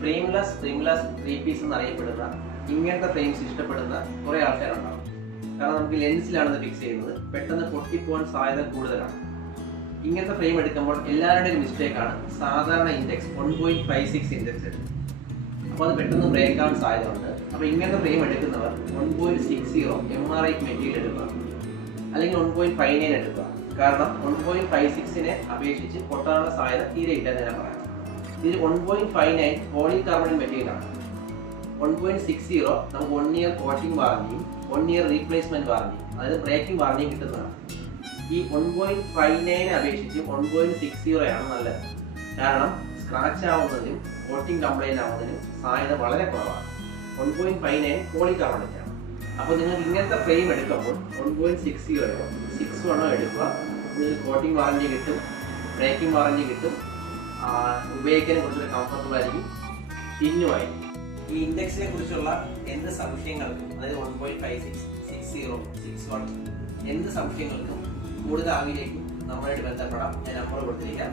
Frameless three piece എന്നറിയപ്പെടുന്ന ഇങ്ങനത്തെ frames ഇഷ്ടപ്പെടുന്ന കുറേ ആൾക്കാരുണ്ടാവും. കാരണം നമുക്ക് ലെൻസിലാണ് ഇത് ഫിക്സ് ചെയ്യുന്നത്, പെട്ടെന്ന് പൊട്ടിപ്പോകാൻ സാധ്യത കൂടുതലാണ്. ഇങ്ങനത്തെ ഫ്രെയിം എടുക്കുമ്പോൾ എല്ലാവരുടെയും മിസ്റ്റേക്കാണ് സാധാരണ ഇൻഡെക്സ് 1.56 ഇൻഡെക്സ് എടുക്കും. അപ്പോൾ അത് പെട്ടെന്ന് ബ്രേക്ക് ആവാൻ സാധ്യത ഉണ്ട്. അപ്പോൾ ഇങ്ങനത്തെ ഫ്രെയിം എടുക്കുന്നവർ 1.60 MRI മെറ്റീരിയൽ എടുക്കുക, അല്ലെങ്കിൽ 1.59 എടുക്കുക. കാരണം 1.56നെ അപേക്ഷിച്ച് പൊട്ടാനുള്ള സാധ്യത തീരെ ഇല്ലെന്ന് ഞാൻ പറയാം. ഇതിൽ 1.59 പോളികാർബണേറ്റ് മെറ്റീരിയലാണ്. 1.60 നമുക്ക് 1 ഇയർ കോട്ടിംഗ് വാറണ്ടിയും 1 ഇയർ റീപ്ലേസ്മെന്റ് വാറണ്ടിയും, അതായത് ബ്രേക്കിംഗ് വാറണ്ടിയും കിട്ടുന്നതാണ്. ഈ 1.59 അപേക്ഷിച്ച് 1.60 ആണ് നല്ലത്. കാരണം സ്ക്രാച്ച് ആവുന്നതിനും കോട്ടിംഗ് കംപ്ലൈന്റ് ആവുന്നതിനും സാധ്യത വളരെ കുറവാണ്. 1.59 പോളികാർബണേറ്റ് ആണ്. അപ്പോൾ നിങ്ങൾക്ക് ഇങ്ങനത്തെ ഫ്രെയിം എടുക്കുമ്പോൾ 1.60 61 എടുക്കുക. നിങ്ങൾക്ക് കോട്ടിംഗ് വാറണ്ടി കിട്ടും, ബ്രേക്കിംഗ് വാറണ്ടി കിട്ടും, ഉപയോഗിക്കാൻ കുറച്ചുകൂടി കംഫർട്ടബിൾ ആയിരിക്കും, തിന്നുമായി. ഈ ഇൻഡെക്സിനെ കുറിച്ചുള്ള എന്ത് സംശയങ്ങൾക്കും, അതായത് 1.56, 60, 61 എന്ത് സംശയങ്ങൾക്കും കൂടുതൽ അറിവിലേക്കും നമ്മളായിട്ട് ബന്ധപ്പെടാം. ഞാൻ നമ്പർ കൊടുത്തിരിക്കാം.